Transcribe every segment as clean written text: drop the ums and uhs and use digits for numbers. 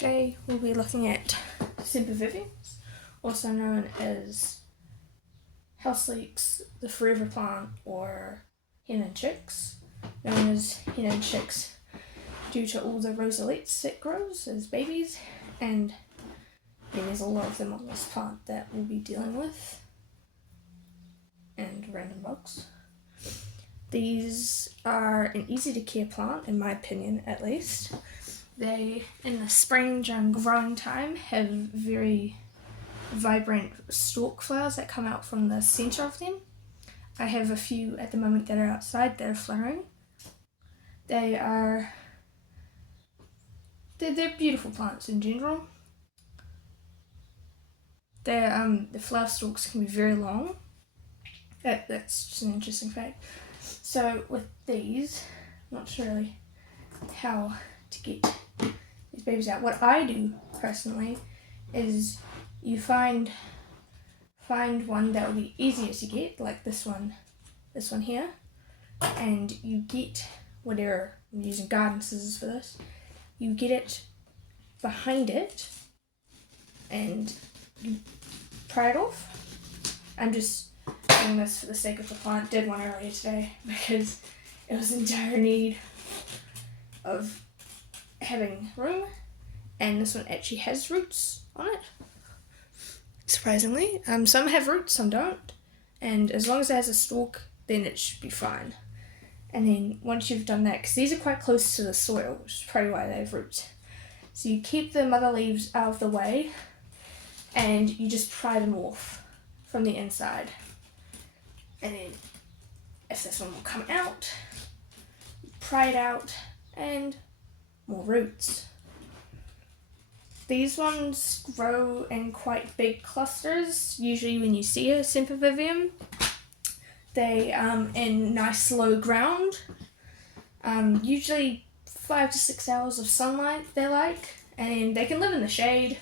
Today we'll be looking at Sempervivum, also known as house leeks, the forever plant, or hen and chicks, known as hen and chicks due to all the rosalettes it grows as babies, and there's a lot of them on this plant that we'll be dealing with, and random bugs. These are an easy to care plant, in my opinion at least. They, in the spring during growing time, have very vibrant stalk flowers that come out from the centre of them. I have a few at the moment that are outside that are flowering. They're beautiful plants in general. The flower stalks can be very long. That's just an interesting fact. So with these, I'm not sure really how to get these babies out. What I do personally is you find one that will be easier to get, like this one here, and you get whatever, I'm using garden scissors for this, you get it behind it and you pry it off. I'm just doing this for the sake of the plant. Did one earlier today because it was in dire need of having room, and this one actually has roots on it, surprisingly. Some have roots, some don't, and as long as it has a stalk, then it should be fine. And then once you've done that, because these are quite close to the soil, which is probably why they have roots, so you keep the mother leaves out of the way and you just pry them off from the inside. And then if this one will come out, pry it out, and more roots. These ones grow in quite big clusters. Usually when you see a Sempervivum, they in nice low ground. Usually 5 to 6 hours of sunlight they like, and they can live in the shade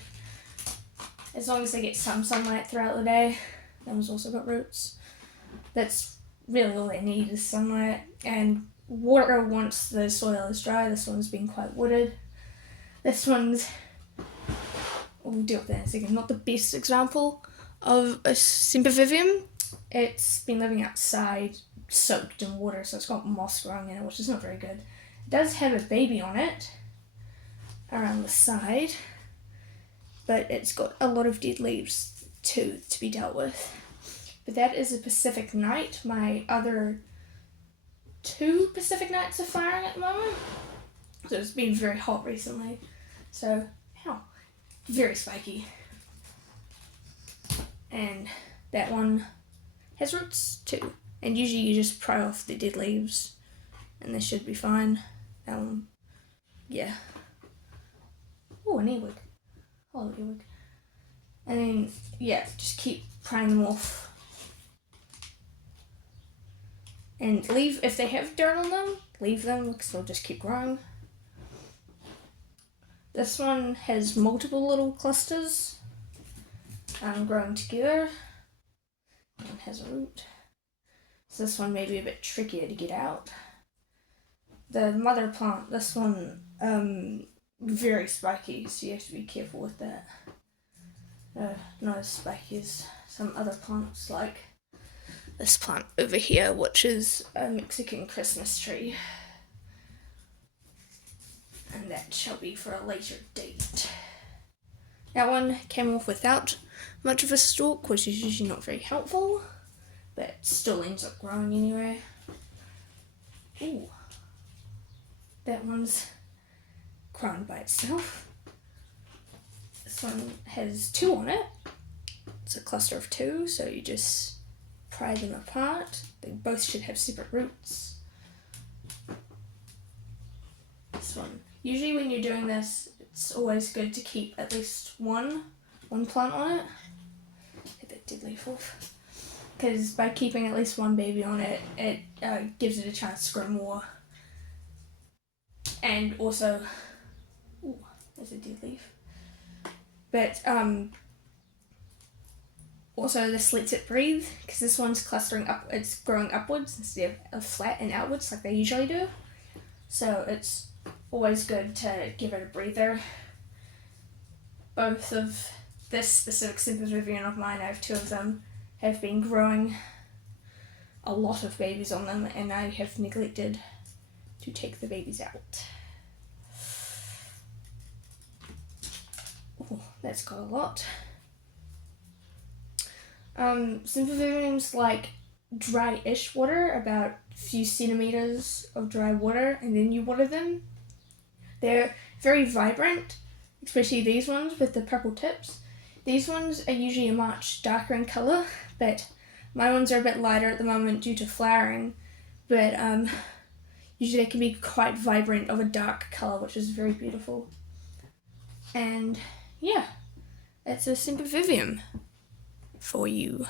as long as they get some sunlight throughout the day. That one's also got roots. That's really all they need is sunlight and water once the soil is dry. This one's been quite wooded. This one's, we'll deal with that in a second, not the best example of a Sempervivum. It's been living outside soaked in water, so it's got moss growing in it, which is not very good. It does have a baby on it around the side, but it's got a lot of dead leaves too to be dealt with. But that is a Pacific night. My other 2 Pacific nights are firing at the moment. So it's been very hot recently. So, very spiky. And that one has roots too. And usually you just pry off the dead leaves and they should be fine. Yeah. Oh, an earwig. Oh, earwig. And then, just keep prying them off. And leave, if they have dirt on them, leave them because they'll just keep growing. This one has multiple little clusters growing together. One has a root. So this one may be a bit trickier to get out. The mother plant, this one, very spiky, so you have to be careful with that. Not as spiky as some other plants like this plant over here, which is a Mexican Christmas tree. And that shall be for a later date. That one came off without much of a stalk, which is usually not very helpful, but still ends up growing anyway. Ooh. That one's grown by itself. This one has 2 on it. It's a cluster of 2, so you just pry them apart. They both should have separate roots. This one. Usually when you're doing this, it's always good to keep at least one plant on it. Get that dead leaf off. Because by keeping at least one baby on it, it gives it a chance to grow more. And also, ooh, there's a dead leaf. But also this lets it breathe, because this one's clustering up, it's growing upwards instead of flat and outwards like they usually do. So it's always good to give it a breather both of this specific Sempervivum of mine, I have 2 of them, have been growing a lot of babies on them, and I have neglected to take the babies out. Oh, that's got a lot. Sempervivums like dry-ish water, about a few centimeters of dry water, and then you water them. They're very vibrant, especially these ones with the purple tips. These ones are usually much darker in colour, but my ones are a bit lighter at the moment due to flowering, but usually they can be quite vibrant of a dark colour, which is very beautiful. And yeah, that's a Sempervivum for you.